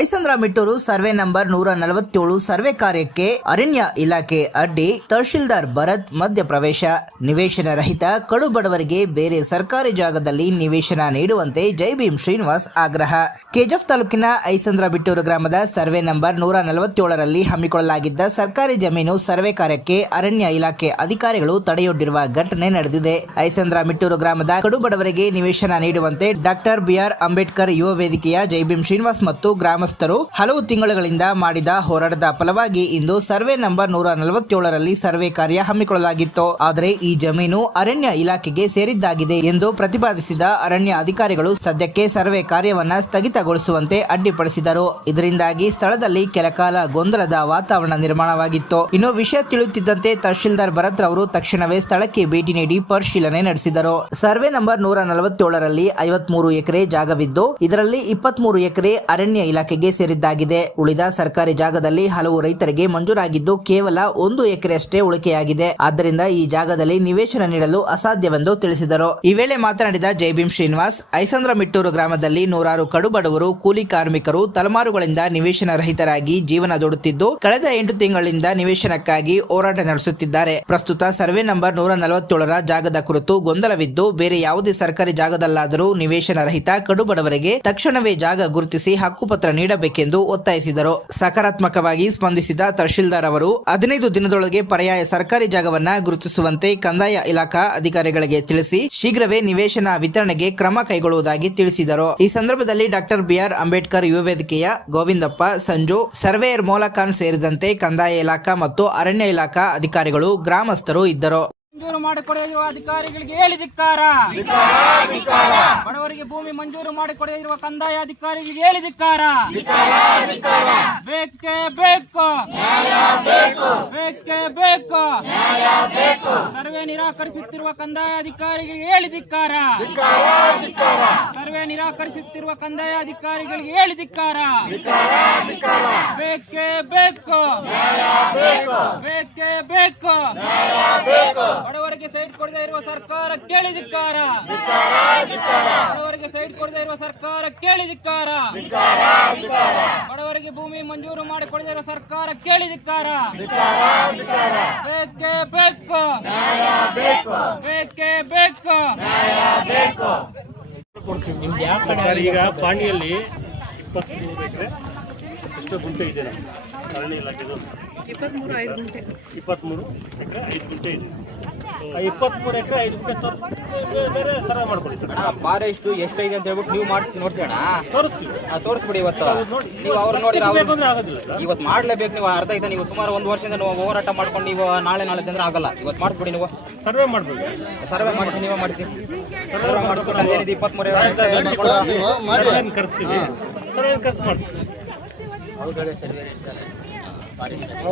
ಐಸಂದ್ರ ಮಿಟ್ಟೂರು survey number 147 survey ಕಾರ್ಯಕ್ಕೆ ಅರಣ್ಯ ಇಲಾಖೆ ಅಡ್ಡಿ, ತಹಶೀಲ್ದಾರ್ ಭರತ್ ಮಧ್ಯ ಪ್ರವೇಶ. ನಿವೇಶನ ರಹಿತ ಕಡು ಬಡವರಿಗೆ ಬೇರೆ ಸರ್ಕಾರಿ ಜಾಗದಲ್ಲಿ ನಿವೇಶನ ನೀಡುವಂತೆ ಜೈ ಭೀಮ್ ಶ್ರೀನಿವಾಸ್ ಆಗ್ರಹ. ಕೆಜಿಎಫ್ ತಾಲೂಕಿನ ಐಸಂದ್ರ ಬಿಟ್ಟೂರು ಗ್ರಾಮದ ಸರ್ವೆ ನಂಬರ್ 147ರಲ್ಲಿ ಹಮ್ಮಿಕೊಳ್ಳಲಾಗಿದ್ದ ಸರ್ಕಾರಿ ಜಮೀನು ಸರ್ವೆ ಕಾರ್ಯಕ್ಕೆ ಅರಣ್ಯ ಇಲಾಖೆ ಅಧಿಕಾರಿಗಳು ತಡೆಯೊಡ್ಡಿರುವ ಘಟನೆ ನಡೆದಿದೆ. ಐಸಂದ್ರ ಮಿಟ್ಟೂರು ಗ್ರಾಮದ ಕಡು ಬಡವರಿಗೆ ನಿವೇಶನ ನೀಡುವಂತೆ ಡಾಕ್ಟರ್ ಬಿಆರ್ ಅಂಬೇಡ್ಕರ್ ಯುವ ವೇದಿಕೆಯ ಜೈ ಭೀಮ್ ಶ್ರೀನಿವಾಸ್ ಮತ್ತು ಗ್ರಾಮಸ್ಥರು ಹಲವು ತಿಂಗಳುಗಳಿಂದ ಮಾಡಿದ ಹೋರಾಟದ ಫಲವಾಗಿ ಇಂದು ಸರ್ವೆ ನಂಬರ್ 147ರಲ್ಲಿ ಸರ್ವೆ ಕಾರ್ಯ ಹಮ್ಮಿಕೊಳ್ಳಲಾಗಿತ್ತು. ಆದರೆ ಈ ಜಮೀನು ಅರಣ್ಯ ಇಲಾಖೆಗೆ ಸೇರಿದ್ದಾಗಿದೆ ಎಂದು ಪ್ರತಿಪಾದಿಸಿದ ಅರಣ್ಯ ಅಧಿಕಾರಿಗಳು ಸದ್ಯಕ್ಕೆ ಸರ್ವೆ ಕಾರ್ಯವನ್ನ ಸ್ಥಗಿತಗೊಳಿಸುವಂತೆ ಅಡ್ಡಿಪಡಿಸಿದರು. ಇದರಿಂದಾಗಿ ಸ್ಥಳದಲ್ಲಿ ಕೆಲಕಾಲ ಗೊಂದಲದ ವಾತಾವರಣ ನಿರ್ಮಾಣವಾಗಿತ್ತು. ಇನ್ನು ವಿಷಯ ತಿಳಿಯುತ್ತಿದ್ದಂತೆ ತಹಶೀಲ್ದಾರ್ ಭರತ್ ರವರು ತಕ್ಷಣವೇ ಸ್ಥಳಕ್ಕೆ ಭೇಟಿ ನೀಡಿ ಪರಿಶೀಲನೆ ನಡೆಸಿದರು. ಸರ್ವೆ ನಂಬರ್ 147ರಲ್ಲಿ 53 ಎಕರೆ ಜಾಗವಿದ್ದು ಇದರಲ್ಲಿ 23 ಎಕರೆ ಅರಣ್ಯ ಇಲಾಖೆಗೆ ಸೇರಿದ್ದಾಗಿದೆ. ಉಳಿದ ಸರ್ಕಾರಿ ಜಾಗದಲ್ಲಿ ಹಲವು ರೈತರಿಗೆ ಮಂಜೂರಾಗಿದ್ದು ಕೇವಲ 1 ಎಕರೆಯಷ್ಟೇ ಉಳಿಕೆಯಾಗಿದೆ. ಆದ್ದರಿಂದ ಈ ಜಾಗದಲ್ಲಿ ನಿವೇಶನ ನೀಡಲು ಅಸಾಧ್ಯವೆಂದು ತಿಳಿಸಿದರು. ಈ ವೇಳೆ ಮಾತನಾಡಿದ ಜೈ ಭೀಮ್ ಶ್ರೀನಿವಾಸ್, ಐಸಂದ್ರ ಮಿಟ್ಟೂರು ಗ್ರಾಮದಲ್ಲಿ ನೂರಾರು ಕಡು ಬಡವರು, ಕೂಲಿ ಕಾರ್ಮಿಕರು ತಲೆಮಾರುಗಳಿಂದ ನಿವೇಶನ ರಹಿತರಾಗಿ ಜೀವನ ದೊಡುತ್ತಿದ್ದು ಕಳೆದ 8 ತಿಂಗಳಿಂದ ನಿವೇಶನಕ್ಕಾಗಿ ಹೋರಾಟ ನಡೆಸುತ್ತಿದ್ದಾರೆ. ಪ್ರಸ್ತುತ ಸರ್ವೆ ನಂಬರ್ 147ರ ಜಾಗದ ಕುರಿತು ಗೊಂದಲವಿದ್ದು ಬೇರೆ ಯಾವುದೇ ಸರ್ಕಾರಿ ಜಾಗದಲ್ಲಾದರೂ ನಿವೇಶನ ರಹಿತ ಕಡು ಬಡವರಿಗೆ ತಕ್ಷಣವೇ ಜಾಗ ಗುರುತಿಸಿ ಹಕ್ಕುಪತ್ರ ನೀಡಬೇಕೆಂದು ಒತ್ತಾಯಿಸಿದರು. ಸಕಾರಾತ್ಮಕವಾಗಿ ಸ್ಪಂದಿಸಿದ ತಹಶೀಲ್ದಾರ್ ಅವರು 15 ದಿನದೊಳಗೆ ಪರ್ಯಾಯ ಸರ್ಕಾರಿ ಜಾಗವನ್ನ ಗುರುತಿಸುವಂತೆ ಕಂದಾಯ ಇಲಾಖಾ ಅಧಿಕಾರಿಗಳಿಗೆ ತಿಳಿಸಿ ಶೀಘ್ರವೇ ನಿವೇಶನ ವಿತರಣೆಗೆ ಕ್ರಮ ಕೈಗೊಳ್ಳುವುದಾಗಿ ತಿಳಿಸಿದರು. ಈ ಸಂದರ್ಭದಲ್ಲಿ ಡಾಕ್ಟರ್ ಬಿಆರ್ ಅಂಬೇಡ್ಕರ್ ಯುವ ವೇದಿಕೆಯ ಗೋವಿಂದಪ್ಪ, ಸಂಜು, ಸರ್ವೇಯರ್ ಮೋಲಖಾನ್ ಸೇರಿದಂತೆ ಕಂದಾಯ ಇಲಾಖಾ ಮತ್ತು ಅರಣ್ಯ ಇಲಾಖಾ ಅಧಿಕಾರಿಗಳು, ಗ್ರಾಮಸ್ಥರು ಇದ್ದರು. ಮಂಜೂರು ಮಾಡಿಕೊಡದಿರುವ ಅಧಿಕಾರಿಗಳಿಗೆ ಹೇಳಿ ಧಿಕ್ಕಾರ. ಬಡವರಿಗೆ ಭೂಮಿ ಮಂಜೂರು ಮಾಡಿಕೊಡದಿರುವ ಕಂದಾಯ ಅಧಿಕಾರಿಗಳಿಗೆ ಹೇಳಿ ಧಿಕ್ಕಾರ. ಬೇಕೇ ಬೇಕು, ಬೇಕೇ ಬೇಕು. ಸರ್ವೆ ನಿರಾಕರಿಸುತ್ತಿರುವ ಕಂದಾಯ ಅಧಿಕಾರಿಗಳಿಗೆ ಹೇಳಿ ಧಿಕ್ಕಾರ. ಸರ್ವೆ ನಿರಾಕರಿಸುತ್ತಿರುವ ಕಂದಾಯ ಅಧಿಕಾರಿಗಳಿಗೆ ಹೇಳಿ ಧಿಕ್ಕಾರ. ಬೇಕೇ ಬೇಕು, ಬೇಕೇ ಬೇಕು. ಬಡವರಿಗೆ ಸೈಟ್ ಕೊಡದೇ ಇರುವ ಸರ್ಕಾರ ಕೇಳಿದಿಕ್ಕಾರ. ಬಡವರಿಗೆ ಸೈಟ್ ಕೊಡದೇ ಇರುವ ಸರ್ಕಾರ ಕೇಳಿದಿಕ್ಕಾರ. ಬಡವರಿಗೆ ಭೂಮಿ ಮಂಜೂರು ಮಾಡಿ ಕೊಡದೇ ಇರುವ ಸರ್ಕಾರ ಕೇಳಿದಿಕ್ಕಾರ. ಬೇಕೇ ಬೇಕು, ಬೇಕೇ ಬೇಕು. ಈಗ ಪಾಣಿಯಲ್ಲಿ 23 ಎಕರೆ ಎಷ್ಟು ಗುಂಟೆ ಇದೆ ನಮ್ಮ ಅರಣ್ಯ ಇಲಾಖೆದು? 23 ಎಕರೆ 5 ಗುಂಟೆ ಇದೆ. 23 ಎಕರೆ 5 ಗುಂಟೆ ಬೇರೆ ಸರ್ವೆ ಮಾಡ್ಕೊಳ್ಳಿ ಸರ್. ಫಾರೆಸ್ಟ್ ಎಷ್ಟೈದೆ ಅಂತ ಹೇಳ್ಬಿಟ್ಟು ನೀವು ಮಾಡಿಸಿ ನೋಡ್ಸೋಣ, ತೋರಿಸ್ತೀವಿ. ತೋರಿಸ್ಬಿಡಿ. ಇವತ್ತು ನೀವು ಅವ್ರು ನೋಡಿ ಆಗೋದಿಲ್ಲ ಸರ್. ಇವತ್ತು ಮಾಡ್ಲೇಬೇಕು. ನೀವು ಅರ್ಧ ಇದೆ. ನೀವು ಸುಮಾರು 1 ವರ್ಷದಿಂದ ನೀವು ಹೋರಾಟ ಮಾಡ್ಕೊಂಡು ನೀವು ನಾಳೆ ಅಂದ್ರೆ ಆಗಲ್ಲ. ಇವತ್ತು ಮಾಡಿಸ್ಬಿಡಿ. ನೀವು ಸರ್ವೆ ಮಾಡ್ಬೋದು. ಸರ್ವೆ ಮಾಡಿಸಿ, ನೀವೇ ಮಾಡಿಸಿ. ಸರ್ವೆ ಮಾಡಿಸ್ಕೊಂಡು 23 ಕರೆಸ್ತೀವಿ. ಸರ್ವೆ ಕರೆಸಿ ಮಾಡ್ತೀವಿ.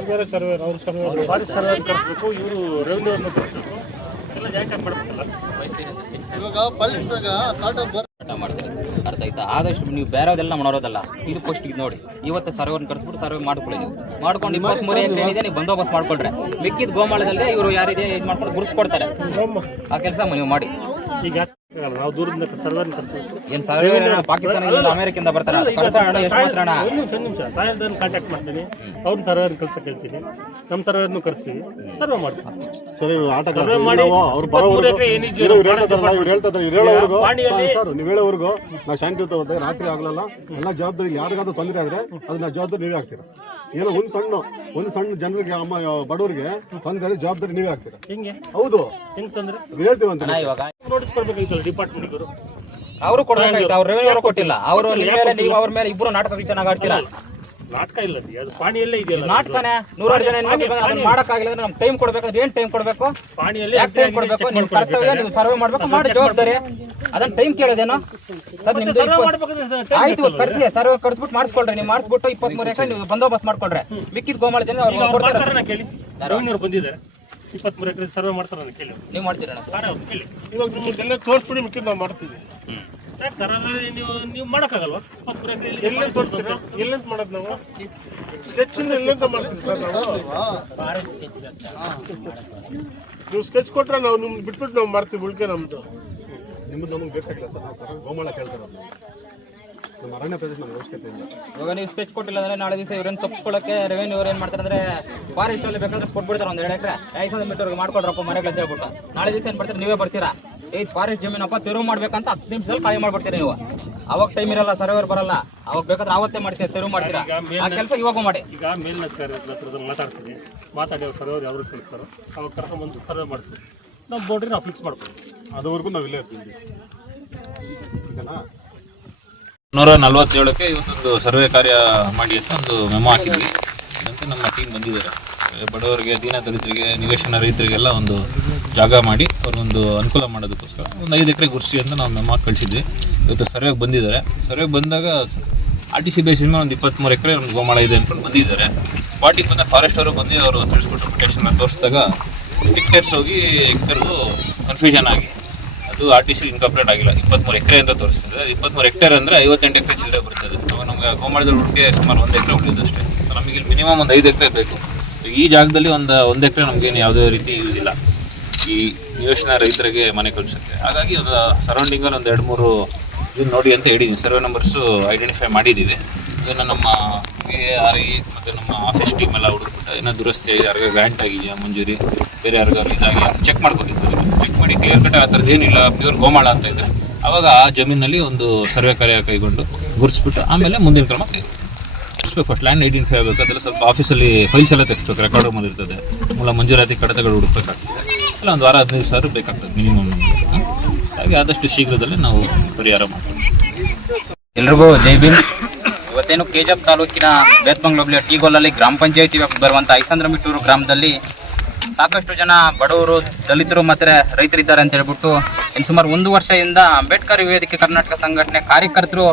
ಬೇರೆ ಸರ್ವೇರ್ ಅವ್ರ ಸರ್ವೆ ಫಾರೆಸ್ಟ್ ಸರ್ವೇರ್ ಕರೆಸ್ಬೇಕು. ಇವರು ರೆವಿನ್ಯೂ ಅವ್ರನ್ನ ಕರೆಸ್ಬೇಕು. ಎಲ್ಲ ಜಾಯಿಂಟ್ ಮಾಡ್ಬೇಕಲ್ಲ. ಅರ್ಥ ಆಯ್ತಾ? ಆದಷ್ಟು ನೀವು ಬೇರೆದೆಲ್ಲ ಮಾಡೋದಲ್ಲ, ಇದು ಫಸ್ಟ್ ಇದು ನೋಡಿ. ಇವತ್ತು ಸರ್ವೇನ ಕರೆಸ್ಬಿಟ್ಟು ಸರ್ವೆ ಮಾಡ್ಕೊಳ್ಳಿ. ನೀವು ಮಾಡ್ಕೊಂಡು 23 ಎಕರೆ ಏನಿದೆ ನೀವು ಬಂದೋಬಸ್ತ್ ಮಾಡ್ಕೊಳ್ರೆ ಮಿಕ್ಕಿದ ಗೋಮಾಳದಲ್ಲೇ ಇವರು ಯಾರಿದೆ ಇದು ಮಾಡ್ಕೊಂಡು ಗುರುಸ್ಕೊಡ್ತಾರೆ. ಆ ಕೆಲಸ ನೀವು ಮಾಡಿ. ಈಗ ನಾವು ದೂರದಿಂದ ಸರ್ವೇನ ಕರೆಸ್ಬೇಕು. ಏನು ಸರ್ವೆ ಪಾಕಿಸ್ತಾನ ಅಮೆರಿಕದಿಂದ ಬರ್ತಾರೆ. ಎಷ್ಟು ಮಾತ್ರ ನಿಮಿಷ ತಾಯಲ್ದನ್ನು ಕಾಂಟ್ಯಾಕ್ಟ್ ಮಾಡ್ತೀನಿ. ಅವ್ರನ್ನ ಸರ್ವೇರ್ ಕಳ್ಸಕ್ಕೆ ಹೇಳ್ತೀನಿ. ನಮ್ಮ ಸರ್ವೇರ್ನು ಕರೆಸ್ತೀವಿ. ಸರ್ವೆ ಮಾಡ್ತೀವಿ. ಸರ್ವೆ ಮಾಡಿ ನೀವು ಹೇಳೋವರೆಗೂ ನಾವು ಶಾಂತಿಯುತ ರಾತ್ರಿ ಆಗಲ್ಲ. ಎಲ್ಲ ಜವಾಬ್ದಾರಿ ಯಾರಿಗಾದ್ರೂ ತೊಂದರೆ ಆದ್ರೆ ಅದನ್ನ ಜವಾಬ್ದಾರಿ ನೀವೇ ಆಗ್ತೀರಾ. ಏನೋ ಒಂದು ಸಣ್ಣ ಜನರಿಗೆ ಬಡವರಿಗೆ ತೊಂದರೆ ಜವಾಬ್ದಾರಿ ನೀವೇ ಆಗ್ತೀರಾ. ಹಿಂಗೆ ಹೌದು, ಹೆಂಗ್ ತೊಂದ್ರೆ ಹೇಳ್ತೀವಿ ಅಂತ ಇವಾಗ ನೋಟಿಸ್ ಕೊಡ್ಬೇಕಾಗಿತ್ತು ಡಿಪಾರ್ಟ್ಮೆಂಟ್ ಅವರು. ಅವರು ಕೊಡಬೇಕಾಗಿತ್ತು. ಅವ್ರು ರೆವೆನ್ಯೂ ಕೊಟ್ಟಿಲ್ಲ. ಅವರು ನೀವು ಅವ್ರ ಮೇಲೆ ಇಬ್ಬರು ನಾಟಕ ಚೆನ್ನಾಗಿ ಆಡ್ತೀರಾ. ನಾಟಕ ಇಲ್ಲ, ಅದು ಪಾಣಿಯಲ್ಲೇ ಇದೆಯಲ್ಲ ನಾಟಕನೇ. 100 ಜನ ಮಾಡಕ್ಕಾಗಿಲ್ಲ ಅಂದ್ರೆ ನಮ್ಗೆ ಟೈಮ್ ಕೊಡ್ಬೇಕಾದ್ರೆ ಏನ್ ಟೈಮ್ ಕೊಡ್ಬೇಕು? ಪಾಣಿಯಲ್ಲಿ ಟೈಮ್ ಕೊಡ್ಬೇಕು. ನಿಮ್ ಕರ್ತವ್ಯ, ನೀವು ಸರ್ವೆ ಮಾಡ್ಬೇಕು. ಮಾಡಿ ಜವಾಬ್ದಾರಿ. ಅದನ್ನ ಟೈಮ್ ಕೇಳೋದೇನೋ ಆಯ್ತು. ಕರ್ಸಿ ಸರ್ವೆ ಕರ್ಸ್ಬಿಟ್ಟು ಮಾಡಿಸ್ಕೊಳ್ರಿ. ನೀವು ಮಾಡಿಸ್ಬಿಟ್ಟು 23 ಎಕರೆ ನೀವು ಬಂದೋಬಸ್ತ್ ಮಾಡ್ಕೊಳ್ರೆ. ಮಿಕ್ಕಿದ ಗೋಮಾಳ ಜನ ಅವ್ರು ಕೇಳಿ. ರೆವಿನ್ಯೂ ಬಂದಿದ್ದಾರೆ. 23 ಎಕರೆ ಸರ್ವೆ ಮಾಡ್ತಾರ ಕೇಳಿ. ನೀವು ಮಾಡ್ತೀರ ಕೇಳಿ. ಇವಾಗ ನಿಮ್ಗೆಲ್ಲ ತೋರಿಸ್ಬಿಡಿ. ಮಿಕ್ಕಿದ್ ನಾವು ಮಾಡ್ತೀವಿ ಸರ್. ಅದ್ರಲ್ಲಿ ನೀವು ಮಾಡೋಕ್ಕಾಗಲ್ವಾ? 23 ಎಕರೆ ಎಲ್ಲೆಂತ ಮಾಡೋದು ನಾವು? ಸ್ಕೆಚ್ನ ಎಲ್ಲೆಂತ ಮಾಡ್ತೀವಿ ನಾವು? ನೀವು ಸ್ಕೆಚ್ ಕೊಟ್ರೆ ನಾವು ನಿಮ್ಗೆ ಬಿಟ್ಬಿಟ್ಟು ನಾವು ಮಾಡ್ತೀವಿ. ಉಳ್ಕೆ ನಮ್ದು ನಿಮ್ದು ನಮಗೆ ಬೇಕಾಗಿಲ್ಲ ಸರ್. ನಾವು ಗೋಮಾಳ ಕೇಳ್ತಾರೆ. ನಮ್ಮ ಅರಣ್ಯ ಪ್ರದೇಶ ನಮ್ಮ ಅವಶ್ಯಕತೆ ಇಲ್ಲ. ಇವಾಗ ನೀವು ಸ್ಕೆಚ್ ಕೊಟ್ಟಿಲ್ಲ ಅಂದ್ರೆ ನಾಳೆ ದಿವಸ ಇವ್ರನ್ನ ತಪ್ಪಿಸ್ಕೊಳ್ಳೋಕೆ ರೆವೆನ್ಯೂ ಅವ್ರು ಏನು ಮಾಡ್ತಾರೆ ಅಂದ್ರೆ ಫಾರೆಸ್ಟ್ ಅಲ್ಲಿ ಬೇಕಾದ್ರೆ ಕೊಟ್ಬಿಡ್ತಾರೆ ಒಂದು 2 ಎಕರೆ 500 ಮೀಟರ್ಗೆ ಮಾಡ್ಕೊಡ್ರಪ್ಪ ಮನೆಗಳು ಅಂತ ಹೇಳ್ಬಿಟ್ಟು ನಾಳೆ ದಿವಸ ಏನು ಮಾಡ್ತಾರೆ ನೀವೇ ಬರ್ತೀರಾ ಈ ಫಾರೆಸ್ಟ್ ಜಮೀನಪ್ಪ ತೆರವು ಮಾಡ್ಬೇಕಂತ 10 ನಿಮಿಷದಲ್ಲಿ ಖಾಲಿ ಮಾಡ್ಬಿಡ್ತೀರಿ ನೀವು. ಅವಾಗ ಟೈಮ್ ಇರಲ್ಲ, ಸರ್ವೇರ್ ಬರಲ್ಲ, ಅವಾಗ ಬೇಕಾದ್ರೆ ಅವತ್ತೇ ಮಾಡ್ತೀರಾ, ತೆರವು ಮಾಡ್ತೀರಾ. ಆ ಕೆಲಸ ಇವಾಗ ಮಾಡಿ. ಈಗ ಮೇಲಿನ ಮಾತಾಡ್ತೀನಿ, ಮಾತಾಡಿ ಅವ್ರು ಸರ್ವೇರ್ ಯಾವ್ದು ಕಳಿಸ್ತಾರೋ ಅವಾಗ ಕರ್ಕೊಂಡ್ಬಂದು ಸರ್ವೆ ಮಾಡಿಸಿ ನಾವು ಬೌಂಡ್ರಿ ನಾವು ಫಿಕ್ಸ್ ಮಾಡ್ತೀವಿ. ಅದುವರೆಗೂ ನಾವು ಇಲ್ಲೇ ಇರ್ತೀವಿ. ಓಕೆನಾ? 147ಕ್ಕೆ ಇವತ್ತೊಂದು ಸರ್ವೆ ಕಾರ್ಯ ಮಾಡಿ ಅಂತ ಒಂದು ಮೆಮೊ ಹಾಕಿದ್ವಿ. ಅದಂತೆ ನಮ್ಮ ಟೀಮ್ ಬಂದಿದ್ದಾರೆ. ಬಡವರಿಗೆ, ದೀನ ದಲಿತರಿಗೆ, ನಿವೇಶನ ರೈತರಿಗೆಲ್ಲ ಒಂದು ಜಾಗ ಮಾಡಿ ಅವ್ರಿಗೊಂದು ಅನುಕೂಲ ಮಾಡೋದಕ್ಕೋಸ್ಕರ ಒಂದು 5 ಎಕರೆ ಗುರ್ಸಿ ಅಂತ ನಾವು ಮೆಮೊ ಕಳಿಸಿದ್ವಿ. ಇವತ್ತು ಸರ್ವೆಗೆ ಬಂದಿದ್ದಾರೆ. ಸರ್ವೆಗೆ ಬಂದಾಗ RTC ಬೇಸಿನ ಮೇಲೆ ಒಂದು 23 ಎಕರೆ ಒಂದು ಗೋಮಾಳ ಇದೆ ಅಂದ್ಕೊಂಡು ಬಂದಿದ್ದಾರೆ. ಪಾರ್ಟಿಗೆ ಬಂದ ಫಾರೆಸ್ಟ್ ಅವರು ಬಂದು ಅವರು ತಿಳಿಸ್ಕೊಟ್ಟು ಪ್ರೊಟೆಕ್ಷನ್ನ ತೋರಿಸಿದಾಗ ಸ್ಟಿಕ್ಕರ್ಸ್ ಹೋಗಿ ಹೆಕ್ಟರ್ಗೂ ಕನ್ಫ್ಯೂಷನ್ ಆಗಿ ಅದು RTC ಇನ್ಕಾರ್ಪೊರೇಟ್ ಆಗಿಲ್ಲ. 23 ಎಕರೆ ಅಂತ ತೋರಿಸ್ತದೆ. 23 ಹೆಕ್ಟೇರ್ ಅಂದರೆ 58 ಎಕರೆ ಚಿಲ್ಲರೆ ಬರ್ತದೆ. ಅವಾಗ ನಮಗೆ ಗೋಮಾಳದ ಉಳಿಕೆ ಸುಮಾರು 1 ಎಕರೆ ಉಳಿಯೋದು ಅಷ್ಟೇ. ನಮಗೆ ಇಲ್ಲಿ ಮಿನಿಮಮ್ ಒಂದು 5 ಎಕರೆ ಬೇಕು. ಈ ಜಾಗದಲ್ಲಿ ಒಂದು 1 ಎಕರೆ ನಮಗೇನು ಯಾವುದೇ ರೀತಿ ಯೂಸ್ ಇಲ್ಲ ಈ ನಿವೇಶನ ರೈತರಿಗೆ ಮನೆ ಕಳಿಸೋಕ್ಕೆ. ಹಾಗಾಗಿ ಒಂದು ಸರೌಂಡಿಂಗಲ್ಲಿ ಒಂದು 2-3 ಇದನ್ನು ನೋಡಿ ಅಂತ ಹೇಳಿದ್ದೀನಿ. ಸರ್ವೆ ನಂಬರ್ಸು ಐಡೆಂಟಿಫೈ ಮಾಡಿದ್ದೀವಿ. ಇದನ್ನು ನಮ್ಮ ARI ಮತ್ತು ನಮ್ಮ ಆಫೀಸ್ ಟೀಮ್ ಎಲ್ಲ ಹುಡುಕ್ಬಿಟ್ಟು ಏನೋ ದುರಸ್ತಿ ಯಾರಿಗ ಗ್ರ್ಯಾಂಟ್ ಆಗಿದೆಯಾ, ಮಂಜೂರಿ ಬೇರೆ ಯಾರಿಗಾರು ಇದಾಗಿ ಅಂತ ಚೆಕ್ ಮಾಡ್ಕೊತಿದ್ವಿ ಅಷ್ಟೇ. ಚೆಕ್ ಮಾಡಿ ಕ್ಲಿಯರ್ ಕಟ್ ಆ ಥರದ್ದು ಏನಿಲ್ಲ, ಪ್ಯೂರ್ ಗೋಮಾಳ ಅಂತ ಇದೆ. ಆವಾಗ ಆ ಜಮೀನಲ್ಲಿ ಒಂದು ಸರ್ವೆ ಕಾರ್ಯ ಕೈಗೊಂಡು ಗುರುತಿಸ್ಬಿಟ್ಟು ಆಮೇಲೆ ಮುಂದಿನ ಕ್ರಮ ಗುರುತಿಸ್ಬೇಕು. ಫಸ್ಟ್ ಲ್ಯಾಂಡ್ ಐಡೆಂಟಿಫೈ ಆಗಬೇಕು. ಅದೆಲ್ಲ ಸ್ವಲ್ಪ ಆಫೀಸಲ್ಲಿ ಫೈಲ್ಸ್ ಎಲ್ಲ ತೆಗಿಸ್ಬೇಕು, ರೆಕಾರ್ಡ್ ರೂಮಲ್ಲಿ ಇರ್ತದೆ. ಮೂಲ ಮಂಜೂರಾತಿ ಕಡತಗಳು ಹುಡುಕಬೇಕಾಗ್ತದೆ. ಎಲ್ಲ ಒಂದು ವಾರ 15 ಸಾವಿರ ಬೇಕಾಗ್ತದೆ ಮಿನಿಮಮ್ ನಮಗೆ. ಹಾಗೆ ಆದಷ್ಟು ಶೀಘ್ರದಲ್ಲೇ ನಾವು ಪರಿಹಾರ ಮಾಡ್ತೀವಿ. ಎಲ್ರಿಗೂ ಜೈ ಭೀಮ್. ಇವತ್ತೇನು ಕೆಜಪ್ ತಾಲೂಕಿನ ಬೇತ್ಮಂಗ್ಲೋಬ್ಲಿಯ ಟೀಗೋಲಲ್ಲಿ ಗ್ರಾಮ ಪಂಚಾಯತಿ ವ್ಯಾಪ್ತಿ ಬರುವಂಥ ಐಸಂದ್ರಮಿಟ್ಟೂರು ಗ್ರಾಮದಲ್ಲಿ ಸಾಕಷ್ಟು ಜನ ಬಡವರು, ದಲಿತರು ಮತ್ತು ರೈತರಿದ್ದಾರೆ ಅಂತ ಹೇಳ್ಬಿಟ್ಟು ಇನ್ನು ಸುಮಾರು 1 ವರ್ಷದಿಂದ ಅಂಬೇಡ್ಕರ್ ವೇದಿಕೆ ಕರ್ನಾಟಕ ಸಂಘಟನೆ ಕಾರ್ಯಕರ್ತರು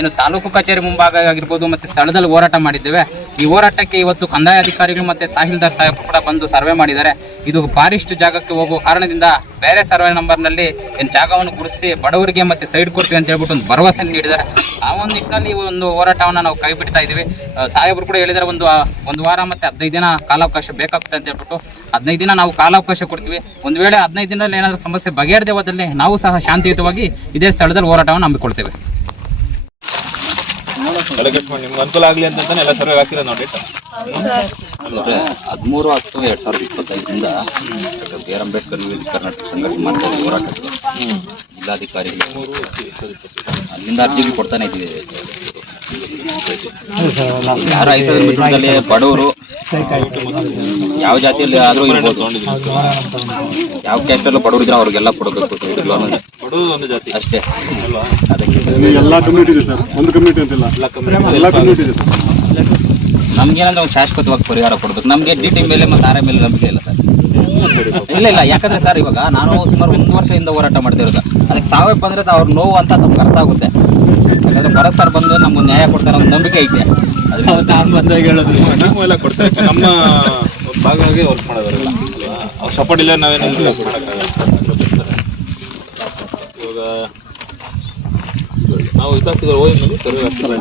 ಏನು ತಾಲೂಕು ಕಚೇರಿ ಮುಂಭಾಗ ಆಗಿರ್ಬೋದು ಮತ್ತು ಸ್ಥಳದಲ್ಲಿ ಹೋರಾಟ ಮಾಡಿದ್ದೇವೆ. ಈ ಹೋರಾಟಕ್ಕೆ ಇವತ್ತು ಕಂದಾಯ ಅಧಿಕಾರಿಗಳು ಮತ್ತು ತಹಸೀಲ್ದಾರ್ ಸಾಹೇಬರು ಕೂಡ ಬಂದು ಸರ್ವೆ ಮಾಡಿದ್ದಾರೆ. ಇದು ಫಾರೆಸ್ಟ್ ಜಾಗಕ್ಕೆ ಹೋಗುವ ಕಾರಣದಿಂದ ಬೇರೆ ಸರ್ವೆ ನಂಬರ್ನಲ್ಲಿ ಏನು ಜಾಗವನ್ನು ಗುರುತಿಸಿ ಬಡವರಿಗೆ ಮತ್ತು ಸೈಡ್ ಕೊಡ್ತೀವಿ ಅಂತ ಹೇಳ್ಬಿಟ್ಟು ಒಂದು ಭರವಸೆ ನೀಡಿದ್ದಾರೆ. ಆ ಒಂದು ನಿಟ್ಟಿನಲ್ಲಿ ಒಂದು ಹೋರಾಟವನ್ನು ನಾವು ಕೈ ಬಿಡ್ತಾ ಇದ್ದೀವಿ. ಸಾಹೇಬರು ಕೂಡ ಹೇಳಿದ್ದಾರೆ ಒಂದು ವಾರ ಮತ್ತು 15 ದಿನ ಕಾಲಾವಕಾಶ ಬೇಕಾಗ್ತದೆ ಅಂತ ಹೇಳ್ಬಿಟ್ಟು 15 ದಿನ ನಾವು ಕಾಲಾವಕಾಶ ಕೊಡ್ತೀವಿ. ಒಂದು ವೇಳೆ 15 ದಿನದಲ್ಲಿ ಏನಾದರೂ ಸಮಸ್ಯೆ ಬಗೆಹರದೇ ಹೋದಲ್ಲಿ ನಾವು ಸಹ ಶಾಂತಿಯುತವಾಗಿ ಇದೇ ಸ್ಥಳದಲ್ಲಿ ಹೋರಾಟವನ್ನು ಹಮ್ಮಿಕೊಳ್ತೇವೆ. ನಿಮ್ಗೆ ಅನುಕೂಲ ಆಗಲಿ ಅಂತ ಎಲ್ಲ ಸರ್ವೆ ಹಾಕಿರೋದು ನೋಡಿ. 13/10/2025 ಬಿ ಆರ್ ಅಂಬೇಡ್ಕರ್ ಕರ್ನಾಟಕ ಸಂಘಟನೆ ಮಾಡ್ತಾ ಇದ್ದೀವಿ ಹೋರಾಟಕ್ಕೆ. ಜಿಲ್ಲಾಧಿಕಾರಿಗಳು ಅಲ್ಲಿಂದ ಅರ್ಜಿಗಳು ಕೊಡ್ತಾನೆ ಇದ್ದೀವಿ. ಯಾರು ಐಸಂದ್ರಮಿಟ್ಟೂರಲ್ಲಿ ಬಡವರು ಯಾವ ಜಾತಿಯಲ್ಲಿ ಆದರೂ ಇರ್ಬೋದು, ಯಾವ ಕ್ಯಾಸ್ಟಲ್ಲೂ ಬಡವರು ಇದ್ರೆ ಅವ್ರಿಗೆಲ್ಲ ಕೊಡಬೇಕು ಅಷ್ಟೇ. ಎಲ್ಲ ಕಮ್ಯುನಿಟಿ ಇದೆ ಸರ್, ಒಂದು ಕಮ್ಯುನಿಟಿ ಅಂತಿಲ್ಲ, ಎಲ್ಲ ಕಮ್ಯುನಿಟಿ ಇದೆ ಸರ್. ನಮ್ಗೇನಂದ್ರೆ ಒಂದು ಶಾಶ್ವತವಾಗಿ ಪರಿಹಾರ ಕೊಡಬೇಕು. ನಮಗೆ DT ಮೇಲೆ ಮತ್ತು RI ಮೇಲೆ ನಂಬಿಕೆ ಇಲ್ಲ ಸರ್. ಇಲ್ಲ ಯಾಕಂದ್ರೆ ಸರ್ ಇವಾಗ ನಾನು ಸುಮಾರು 1 ವರ್ಷದಿಂದ ಹೋರಾಟ ಮಾಡ್ತಿರೋದು. ಅದಕ್ಕೆ ತಾವೇ ಬಂದ್ರೆ ಅವ್ರ ನೋವು ಅಂತ ನಮ್ಗೆ ಅರ್ಥ ಆಗುತ್ತೆ. ಯಾಕಂದ್ರೆ ಭರತ್ ಸರ್ ಬಂದು ನಮ್ಗೆ ನ್ಯಾಯ ಕೊಡ್ತಾರೆ ಒಂದು ನಂಬಿಕೆ ಐತೆ. ಅದಕ್ಕೆ ನಾನು ಬಂದಾಗ ಹೇಳೋದು ಎಲ್ಲ ಕೊಡ್ತಾರೆ. ನಮ್ಮ ಒಂದು ಭಾಗವಾಗಿ ವರ್ಕ್ ಮಾಡೋದಲ್ಲ, ಅವ್ರು ಸಪೋರ್ಟ್ ಇಲ್ಲ ನಾವೇನಾದ್ರು ಮಾಡೋಕ್ಕಾಗಲ್ಲ. ಇವಾಗ ನಾವು ಇದಾಗ್ತಿದ್ರೆ ಓದಿನಲ್ಲಿ ಸರ್ವೆ ಆಗ್ತಾರೆ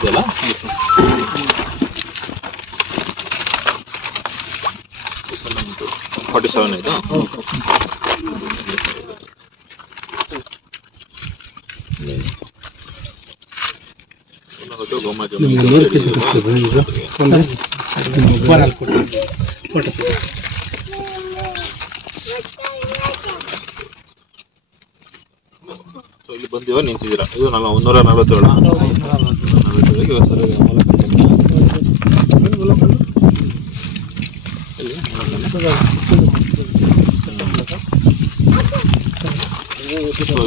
ಇದೆಲ್ಲ 47 ಆಯ್ತಾ? ಇಲ್ಲಿ ಬಂದಿವ ನಿಂತಿದ್ದೀರಾ. ಇದು 147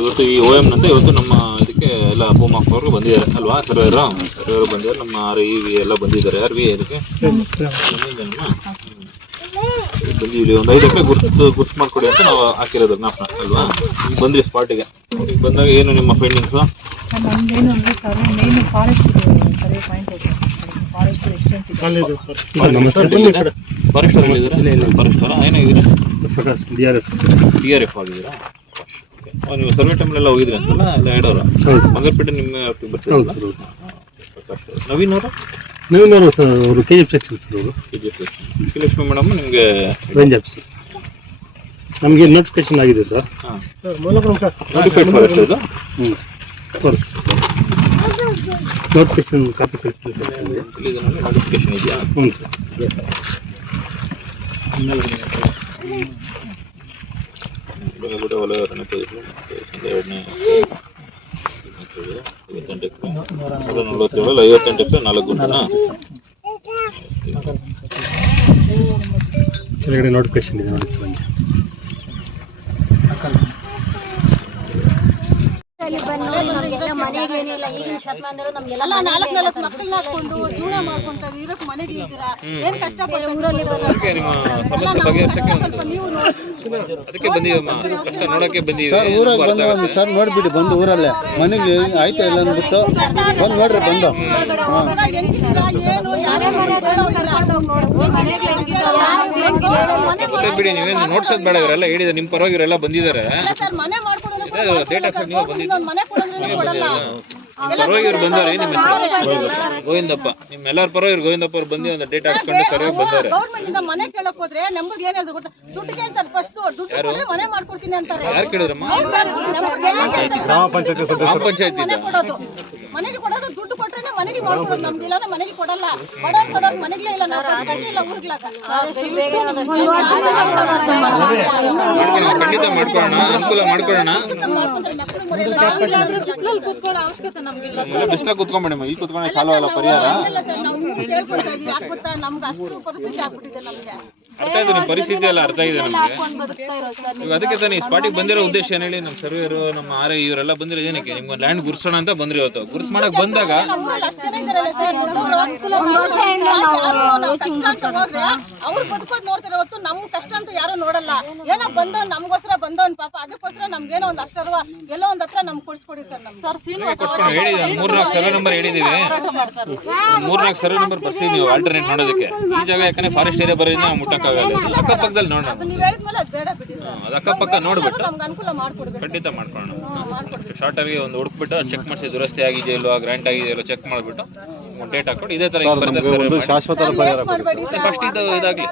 ಇವತ್ತು ಈ OM ನಂತೆ ಇವತ್ತು ನಮ್ಮ ಇದಕ್ಕೆ ಎಲ್ಲ ಭೂಮಿ ಹಾಕೋರ್ಗೆ ಬಂದಿದ್ದಾರೆ ಅಲ್ವಾ? ಸರ್ವೇರು ಬಂದಿದ್ದಾರೆ. ನಮ್ಮ RI ಎಲ್ಲ ಬಂದಿದ್ದಾರೆ. RV ಇದಕ್ಕೆ ಬಂದು ಇಲ್ಲಿ ಒಂದು 5 ಎಕರೆ ಗುರ್ತು ಮಾಡ್ಕೊಡಿ ಅಂತ ನಾವು ಹಾಕಿರೋದು ಜ್ಞಾಪನ ಅಲ್ವಾ? ಈಗ ಬಂದ್ರಿ ಸ್ಪಾಟಿಗೆ. ಈಗ ಬಂದಾಗ ಏನು ನಿಮ್ಮ ಫೈಂಡಿಂಗ್ಸು? DRF ಆಗಿದ್ದೀರಾ? ನೀವು ಸರ್ವೆ ಟೈಮ್ಲೆಲ್ಲ ಹೋಗಿದ್ರಿ ಅಂತಲ್ಲ, ಎಲ್ಲ ಹೇಳೋರು ಮಂಗಲ್ಪೇಟೆ ನಿಮ್ಮ ಬರ್ತೀರಲ್ಲ? ನವೀನ್ ಅವರು KGF ಸೆಕ್ಷನ್ ಸರ್. ಅವರು KGF ಶ್ರೀಲಕ್ಷ್ಮಿ ಮೇಡಮ್ ನಿಮಗೆ ರೇಂಜ್ ಆಫೀಸರ್. ನಮಗೆ ನೋಟಿಫಿಕೇಶನ್ ಆಗಿದೆ ಸರ್. ನೋಟಿಫೈಡ್ ಫಾರೆಸ್ಟ್ ಇದು. ತೋರಿಸಿ ನೋಟಿಫಿಕೇಶನ್ ಕಾಪಿ ಕಳಿಸ್ತೀನಿ ಸರ್. ನೋಟಿಫಿಕೇಶನ್ ಇದೆಯಾ? ಹ್ಞೂ ಸರ್. ಬೆಳಗುಡೆ ವಲಯ ಅರಣ್ಯ ಪ್ರದೇಶ ಎರಡನೇ 58 ಎಕರೆ 58 ಎಕರೆ 4 ಗುಂಟೆನಾ? ಕೆಳಗಡೆ ನೋಟಿಫಿಕೇಶನ್ ಇದೆ ನೋಡಿ ಸರ್. ಮನೆಗೇನಿಲ್ಲ ಈಗಿನ ಶತಮಾನದವರು ನಮ್ಗೆಲ್ಲ 4 ಮಕ್ಕಳನ್ನ ಹಾಕೊಂಡು ಜೀವನ ಮಾಡ್ಕೊಂತಾರೆ. ಇರಕ್ ಮನೆಗೆ ಇದ್ದೀರಾ, ಏನ್ ಕಷ್ಟಪಟ್ಟು ಊರಲ್ಲಿ ಅದಕ್ಕೆ ಬಂದಿವಮ್ಮ, ಕಷ್ಟ ನೋಡಕ್ಕೆ ಬಂದಿದ್ದೀವಿ. ಸರ್ ಊರಾಗ ಬಂದು ಸರ್ ನೋಡ್ಬಿಡಿ, ಬಂದು ಊರಲ್ಲೇ ಮನೆಗೆ ಆಯ್ತಾ ಇಲ್ಲ ಅಂದ್ಬಿಟ್ಟು ಬಂದು ನೋಡ್ರಿ ಬಂದು. ಬಿಡಿ, ನೀವೇನು ನೋಡ್ಸೋದ್ ಬೇಡ, ಇವರೆಲ್ಲ ಹೇಳಿದ್ರೆ ನಿಮ್ಮ ಪರವಾಗಿ ಇವರೆಲ್ಲ ಬಂದಿದ್ದಾರೆ. ಡೇಟ್ ಹಾಕ್ಸಕ್ ನೀವು ಬಂದಿದ್ದು ಪರವಾಗಿ ಇವ್ರು ಬಂದವ್ರೆ. ನಿಮ್ಮ ಗೋವಿಂದಪ್ಪ, ನಿಮ್ಮೆಲ್ಲರ ಪರವಾಗಿ ಇವ್ರು ಗೋವಿಂದಪ್ಪ ಅವ್ರು ಬಂದು ಒಂದು ಡೇಟ್ ಹಾಕ್ಸ್ಕೊಂಡು ಸರಿಯಾಗಿ ಬಂದವ್ರೆ. ಗೌರ್ಮೆಂಟ್ ಇಂದ ಮನೆ ಕೇಳಕ್ ಹೋದ್ರೆ ನಮ್ಗೆ ಏನ್ ಹೇಳ್ತಾರೆ ಗೊತ್ತಾ, ದುಡ್ಡು ಕೇಳ್ತಾರೆ. ಫಸ್ಟ್ ದುಡ್ಡು ಕೊಟ್ರೆ ಮನೆ ಮಾಡ್ಕೊಡ್ತೀನಿ ಅಂತಾರೆ. ಯಾರು ಕೇಳಿದ್ರಮ್ಮ? ಗ್ರಾಮ ಪಂಚಾಯತಿ ಗ್ರಾಮ ಪಂಚಾಯತಿ ಮನೆಗೆ ಕೊಡೋದು, ದುಡ್ಡು ಕೊಟ್ರೆ ಮನೆಗೆ ಮಾಡ್ಕೊಡೋದು. ನಮ್ಗೆ ಇಲ್ಲ ಮನೆಗೆ ಕೊಡಲ್ಲ. ಬಡವ್ರು ಮನೆಗಳೇ ಇಲ್ಲ, ನಾವು ಇಲ್ಲ ಊರ್ಗ್ಲಾಗ ಖಂಡಿತ ಮಾಡ್ಕೊಳ್ಳೋಣ, ಅನುಕೂಲ ಮಾಡ್ಕೊಳ್ಳೋಣ. ಬಿಸಿಲಾಗ ಕುತ್ಕೊಂಡ್ಬೇಡಿ, ಈ ಕುತ್ಕೊಂಡೆ ಸಾಲ ಅಲ್ಲ ಪರಿಹಾರ. ನಮ್ಗೆ ಅಷ್ಟು ಪರಿಸ್ಥಿತಿ ಆಗ್ಬಿಟ್ಟಿದೆ. ನಮ್ಗೆ ಅರ್ಥ ಆಯ್ತು, ನಿಮ್ಮ ಪರಿಸ್ಥಿತಿ ಎಲ್ಲ ಅರ್ಥ ಇದೆ ನಮಗೆ. ಇವಾಗ ಅದಕ್ಕೆ ತಾನೇ ಈ ಸ್ಪಾಟಿಗೆ ಬಂದಿರೋ ಉದ್ದೇಶ ಏನ್ ಹೇಳಿ, ನಮ್ಮ ಸರ್ವೇರು ನಮ್ಮ ಆರ್ ಇವರೆಲ್ಲ ಬಂದಿರೋ ಏನಕ್ಕೆ, ನಿಮ್ಗೆ ಲ್ಯಾಂಡ್ ಗುರ್ಸೋಣ ಅಂತ ಬಂದ್ರಿ. ಇವತ್ತು ಗುರ್ಸ್ ಮಾಡಕ್ ಬಂದಾಗ ಅವ್ರು ಬದುಕೋದ್ ನೋಡ್ತಾರೆ ಹೊತ್ತು ನಮ್ಗೆ ಕಷ್ಟ ಅಂತ ಯಾರು ನೋಡಲ್ಲ. ಏನೋ ಬಂದವ್ ನಮ್ಗೋಸ್ಕರ ಬಂದವನ್ ಪಾಪ, ಅದಕ್ಕೋಸ್ಕರ ನಮ್ಗೇನೋ ಒಂದ್ ಅಷ್ಟರ್ವ ಎಲ್ಲೋ ಒಂದ್ ಹತ್ರ ನಮ್ಗೆ ಕೊಡಿಸ್ಕೊಡಿ ಸರ್. ನಮ್ಗೆ ಸರ್ ಹೇಳಿ 3-4 ಸರ್ವೆ ನಂಬರ್ ಹೇಳಿದೀವಿ. 3-4 ಸರ್ವೆ ನಂಬರ್ ಬರ್ತೀವಿ ನೀವು ಆಲ್ಟರ್ನೇಟ್ ಮಾಡೋದಕ್ಕೆ. ಈ ಜಾಗ ಯಾಕಂದ್ರೆ ಫಾರೆಸ್ಟ್ ಏರಿಯಾ ಬರೋದ್ರಿಂದ ನಾವು ಮುಟ್ಟಕ್ಕಾಗಲ್ಲ. ಅಕ್ಕಪಕ್ಕದಲ್ಲಿ ನೋಡೋಣ, ನೀವ್ ಹೇಳಿದ್ಮೇಲೆ ಅದ್ ಬೇಡ ಬಿಡಿ ಸರ್. ಅದು ಅಕ್ಕಪಕ್ಕ ನೋಡ್ಬಿಟ್ಟು ನಮ್ಗೆ ಅನುಕೂಲ ಮಾಡ್ಕೊಡ್ಬೇಕು. ಖಂಡಿತ ಮಾಡ್ಕೊಳ್ಳೋಣ. ಶಾರ್ಟ್ ಆಗಿ ಒಂದು ಹುಡುಕ್ಬಿಟ್ಟು ಚೆಕ್ ಮಾಡಿಸಿ ದುರಸ್ತಿ ಆಗಿದೆಯೋ ಇಲ್ವಾ, ಗ್ರಾಂಟ್ ಆಗಿದೆಯೋ ಇಲ್ವಾ ಚೆಕ್ ಮಾಡ್ಬಿಟ್ಟು ಡೇಟ್ ಹಾಕೊಂಡು ಇದೇ ತರ ಶಾಶ್ವತ ಪರಿಹಾರ ಫಸ್ಟ್ ಇದು ಇದಾಗ್ಲಿ.